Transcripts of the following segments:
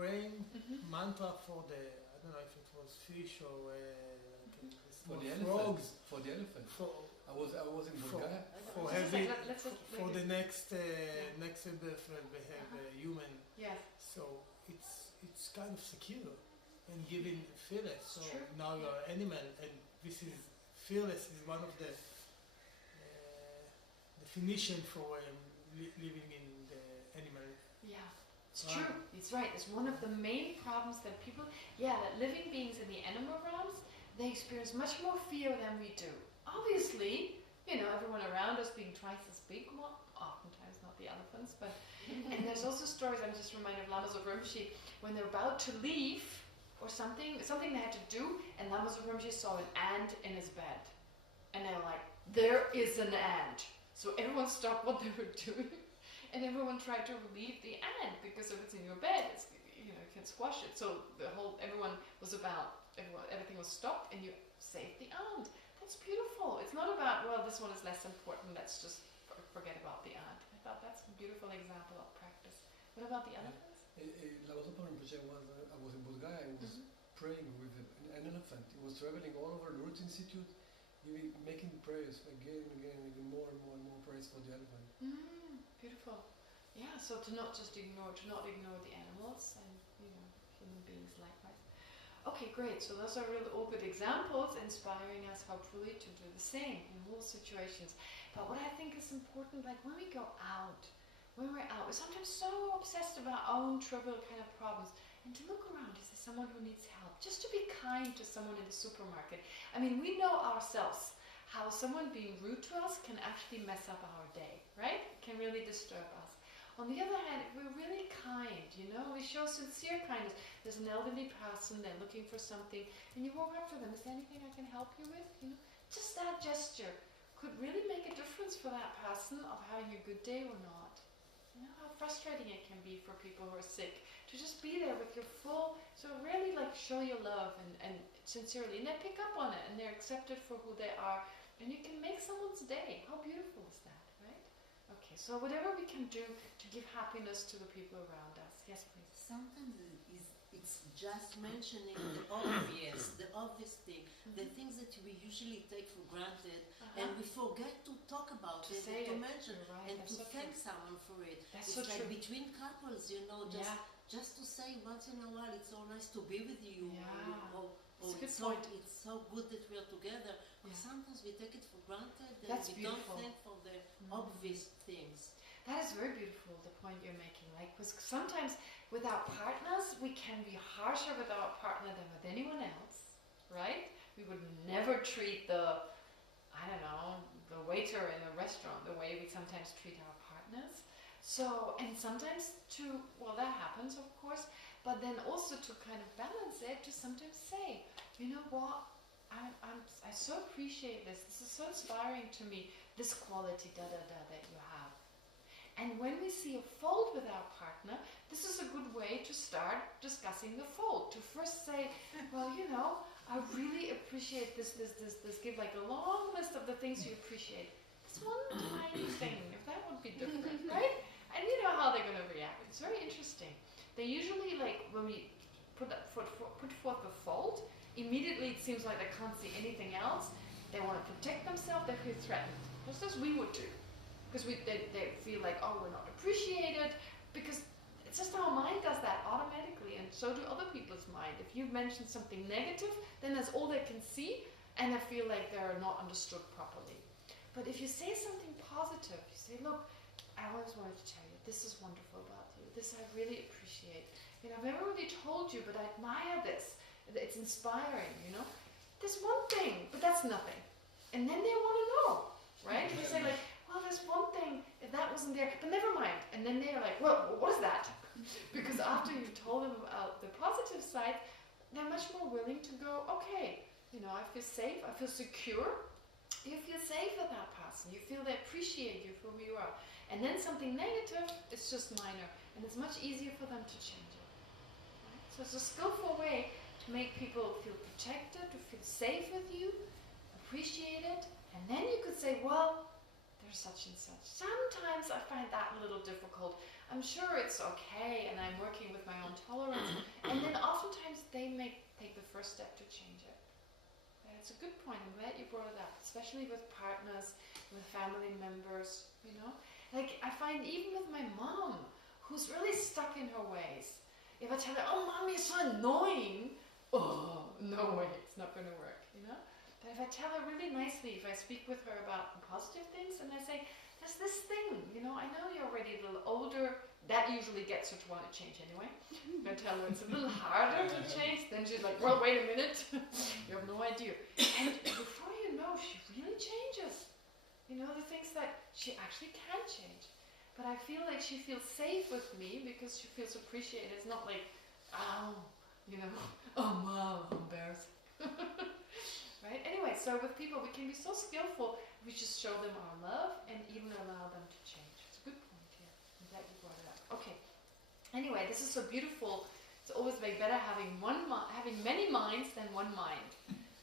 praying mantra for the, I don't know if it was fish or for the frogs. For the elephant. I was in For, Bulgaria. For the next birth we have a human. Yes. So it's kind of secure and giving fearless. So True. now you are animal, and this is fearless is one of the definition for living in the animal. Yeah. It's true. It's right. It's one of the main problems that people, that living beings in the animal realms, they experience much more fear than we do. Obviously, everyone around us being twice as big, well, oftentimes not the elephants, but, and there's also stories, I'm just reminded of Lamas of Rinpoche, when they're about to leave, or something they had to do, and Lamas of Rinpoche saw an ant in his bed. And they were like, there is an ant. So everyone stopped what they were doing. And everyone tried to relieve the ant, because if it's in your bed, it's, you can squash it. So everything was stopped, and you saved the ant. That's beautiful. It's not about, well, this one is less important, let's just forget about the ant. I thought that's a beautiful example of practice. What about the elephants? I was in Bulgaria, I was praying with an elephant. He was traveling all over the Root Institute, making prayers again and again, even more and more and more prayers for the elephant. Beautiful. Yeah, so to not ignore the animals and human beings likewise. Okay, great. So those are really all good examples, inspiring us hopefully to do the same in all situations. But what I think is important, like when we go out, we're sometimes so obsessed about our own trivial kind of problems. And to look around, is there someone who needs help? Just to be kind to someone in the supermarket. I mean, we know ourselves how someone being rude to us can actually mess up our day, right? It can really disturb us. On the other hand, if we're really kind, we show sincere kindness. There's an elderly person, they're looking for something, and you walk up to them, is there anything I can help you with? Just that gesture could really make a difference for that person of having a good day or not. How frustrating it can be for people who are sick to just be there with your full, so really show your love and sincerely, and they pick up on it and they're accepted for who they are, and you can make someone's day. How beautiful is that, right? Okay, so whatever we can do to give happiness to the people around us. Yes, please. Sometimes it's just mentioning the obvious thing, the things that we usually take for granted, and we forget to talk about it, to mention, and to thank someone for it. That's it's so like true. between couples, just to say once in a while, it's so nice to be with you. It's so good that we are together. But sometimes we take it for granted and we don't thank for the obvious things. That is very beautiful, the point you're making. Because sometimes with our partners, we can be harsher with our partner than with anyone else, right? We would never treat the waiter in a restaurant the way we sometimes treat our partners. So, and sometimes that happens, of course, but then also to kind of balance it, to sometimes say, you know what, I so appreciate this. This is so inspiring to me, this quality, that you have. And when we see a fault with our partner, this is a good way to start discussing the fault. To first say, well, I really appreciate this. Give a long list of the things you appreciate. This one tiny thing, if that would be different, right? And you know how they're going to react. It's very interesting. They usually, when we put forth the fault, immediately it seems like they can't see anything else. They want to protect themselves. They feel threatened, just as we would do. Because they feel like, oh, we're not appreciated, because it's just our mind does that automatically, and so do other people's mind. If you mention something negative, then that's all they can see, and they feel like they're not understood properly. But if you say something positive, you say, look, I always wanted to tell you, this is wonderful about you, this I really appreciate. I've never really told you, but I admire this. It's inspiring, There's one thing, but that's nothing. And then they want to know, right? You say well, there's one thing, if that wasn't there, but never mind. And then they're like, well, what is that? Because after you've told them about the positive side, they're much more willing to go, okay, I feel safe, I feel secure. You feel safe with that person. You feel they appreciate you for who you are. And then something negative, it's just minor. And it's much easier for them to change it. Right? So it's a skillful way to make people feel protected, to feel safe with you, appreciate it. And then you could say, well, for such and such. Sometimes I find that a little difficult. I'm sure it's okay, and I'm working with my own tolerance. And then oftentimes they take the first step to change it. And it's a good point. I'm glad you brought it up, especially with partners, with family members, you know. Like, I find even with my mom, who's really stuck in her ways, if I tell her, oh, Mom, you're so annoying, oh, no way, it's not going to work, you know. But if I tell her really nicely, if I speak with her about positive things, and I say, there's this thing, you know, I know you're already a little older, that usually gets her to want to change anyway. If I tell her it's a little harder to change, then she's like, well, wait a minute, you have no idea. And before you know, she really changes. You know, the things that she actually can change. But I feel like she feels safe with me because she feels appreciated. It's not like, oh, you know, oh, Mom, embarrassing. Right? Anyway, so with people, we can be so skillful. We just show them our love and even allow them to change. It's a good point here. I'm glad you brought it up. Okay. Anyway, this is so beautiful. It's always way better having many minds than one mind.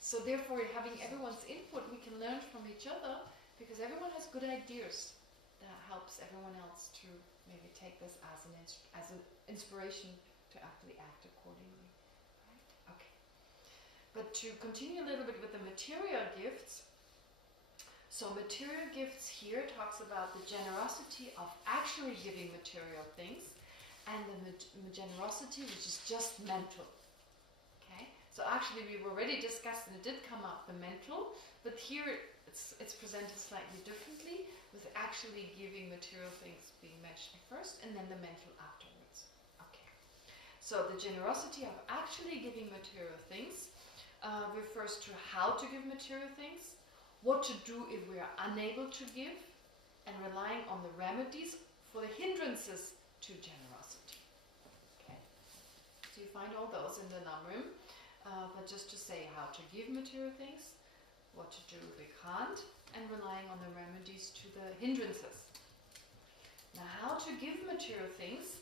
So therefore, having everyone's input, we can learn from each other because everyone has good ideas. That helps everyone else to maybe take this as an inspiration to actually act accordingly. Right? Okay. But to continue a little bit with the material gifts, so material gifts here talks about the generosity of actually giving material things and the generosity which is just mental. Okay? So actually we've already discussed, and it did come up, the mental, but here it's presented slightly differently, with actually giving material things being mentioned first and then the mental afterwards. Okay. So the generosity of actually giving material things refers to how to give material things, what to do if we are unable to give, and relying on the remedies for the hindrances to generosity. Okay. So you find all those in the Namrim, but just to say how to give material things, what to do if we can't, and relying on the remedies to the hindrances. Now, how to give material things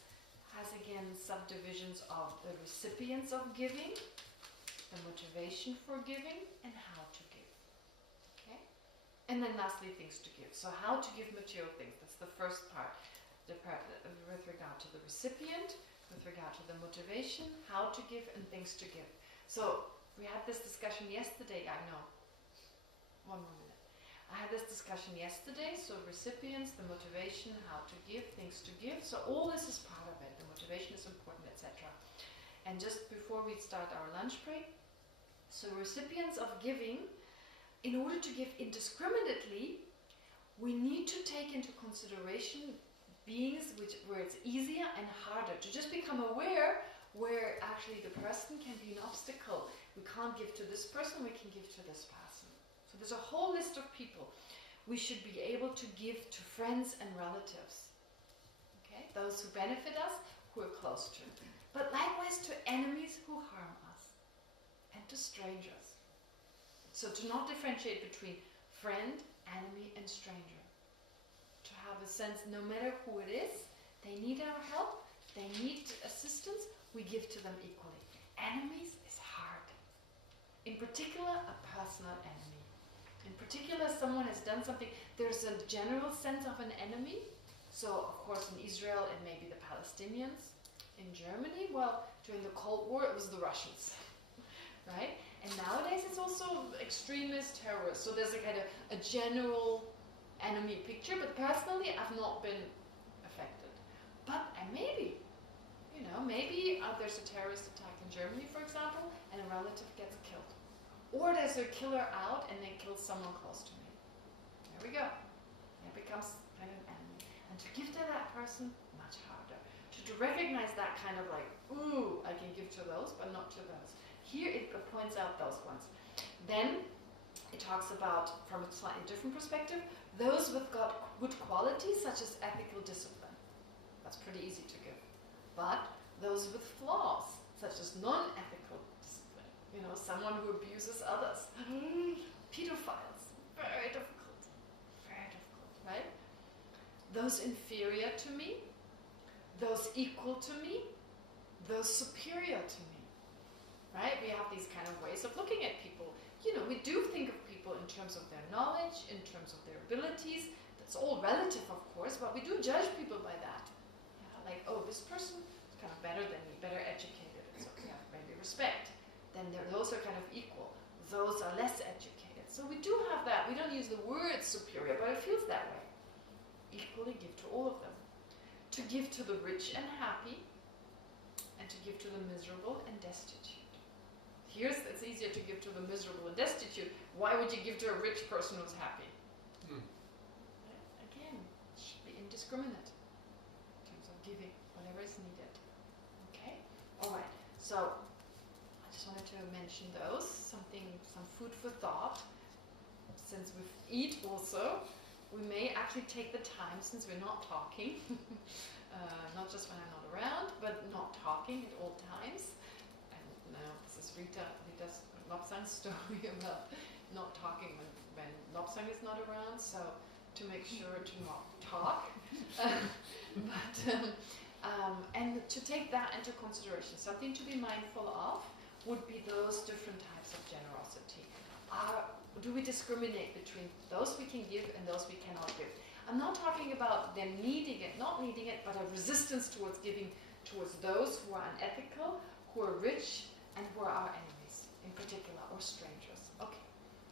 has again subdivisions of the recipients of giving, the motivation for giving, and how to give. Okay? And then lastly, things to give. So how to give material things, that's the first part. The part with regard to the recipient, with regard to the motivation, how to give, and things to give. So we had this discussion yesterday, I know. One more minute. I had this discussion yesterday, so recipients, the motivation, how to give, things to give. So all this is part of it. The motivation is important, etc. And just before we start our lunch break, so recipients of giving, in order to give indiscriminately, we need to take into consideration beings where it's easier and harder. To just become aware where actually the person can be an obstacle. We can't give to this person, we can give to this person. So there's a whole list of people we should be able to give to friends and relatives. Okay? Those who benefit us, who are close to. But likewise to enemies who harm us. And to strangers. So to not differentiate between friend, enemy, and stranger. To have a sense, no matter who it is, they need our help, they need assistance, we give to them equally. Enemies is hard. In particular, a personal enemy. In particular, someone has done something, there's a general sense of an enemy. So, of course, in Israel, it may be the Palestinians. In Germany, well, during the Cold War, it was the Russians. Right? And nowadays, it's also extremist terrorists. So there's a kind of a general enemy picture, but personally, I've not been affected. But maybe, you know, maybe there's a terrorist attack in Germany, for example, and a relative gets killed. Or there's a killer out and they kill someone close to me. There we go. It becomes kind of an enemy. And to give to that person, much harder. To recognize that kind of like, ooh, I can give to those, but not to those. Here it points out those ones. Then it talks about, from a slightly different perspective, those with good qualities such as ethical discipline. That's pretty easy to give. But those with flaws, such as non-ethical discipline. You know, someone who abuses others. Pedophiles. Very difficult. Very difficult, right? Those inferior to me. Those equal to me. Those superior to me. Right? We have these kind of ways of looking at people. You know, we do think of people in terms of their knowledge, in terms of their abilities. It's all relative, of course, but we do judge people by that. Yeah, like, oh, this person is kind of better than me, better educated, and so yeah, maybe respect. Then those are kind of equal. Those are less educated. So we do have that. We don't use the word superior, but it feels that way. Equally give to all of them. To give to the rich and happy, and to give to the miserable and destitute. It's easier to give to the miserable and destitute. Why would you give to a rich person who's happy? Again, it should be indiscriminate in terms of giving whatever is needed. Okay? Alright, so I just wanted to mention those, some food for thought. Since we eat also, we may actually take the time, since we're not talking, not just when I'm not around, but not talking at all times. And now this is Rita's Lobsang's story about not talking when Lobsang is not around, so to make sure to not talk. And to take that into consideration, something to be mindful of would be those different types of generosity. Do we discriminate between those we can give and those we cannot give? I'm not talking about them needing it, not needing it, but a resistance towards giving towards those who are unethical, who are rich, and who are our enemies in particular, or strangers. Okay,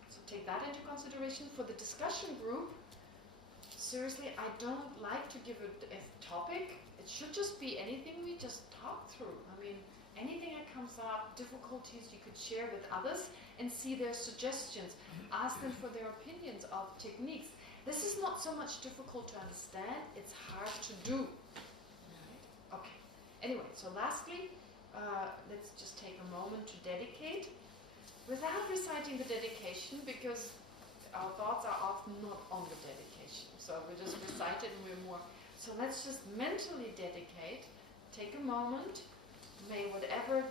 so take that into consideration. For the discussion group, seriously, I don't like to give a topic. It should just be anything we just talk through. I mean, anything that comes up, difficulties you could share with others and see their suggestions. Ask them for their opinions of techniques. This is not so much difficult to understand, it's hard to do. Right? Okay. Anyway, so lastly, let's just take a moment to dedicate. Without reciting the dedication, because our thoughts are often not on the dedication. So we just recite it and we're more. So let's just mentally dedicate. Take a moment. May whatever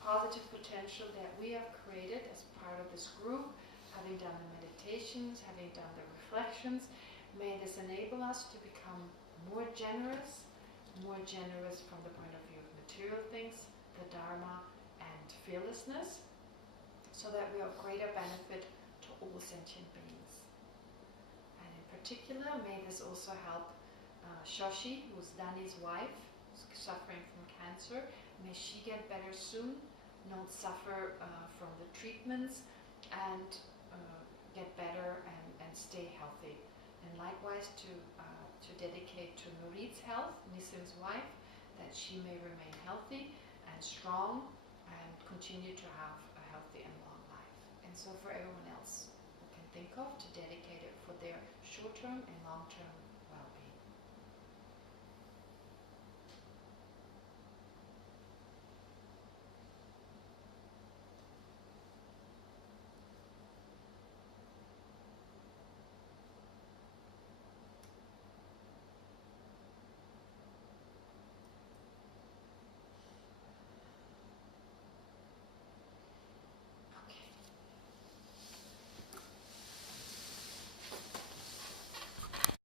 positive potential that we have created as part of this group, having done the meditations, having done the reflections, may this enable us to become more generous from the point of view of material things, the Dharma, and fearlessness, so that we are of greater benefit to all sentient beings. And in particular, may this also help Shoshi, who's Danny's wife, suffering from cancer. May she get better soon, not suffer from the treatments, and get better and stay healthy. And likewise to dedicate to Nurit's health, Nissim's wife, that she may remain healthy and strong and continue to have a healthy and long life. And so for everyone else who can think of, to dedicate it for their short-term and long-term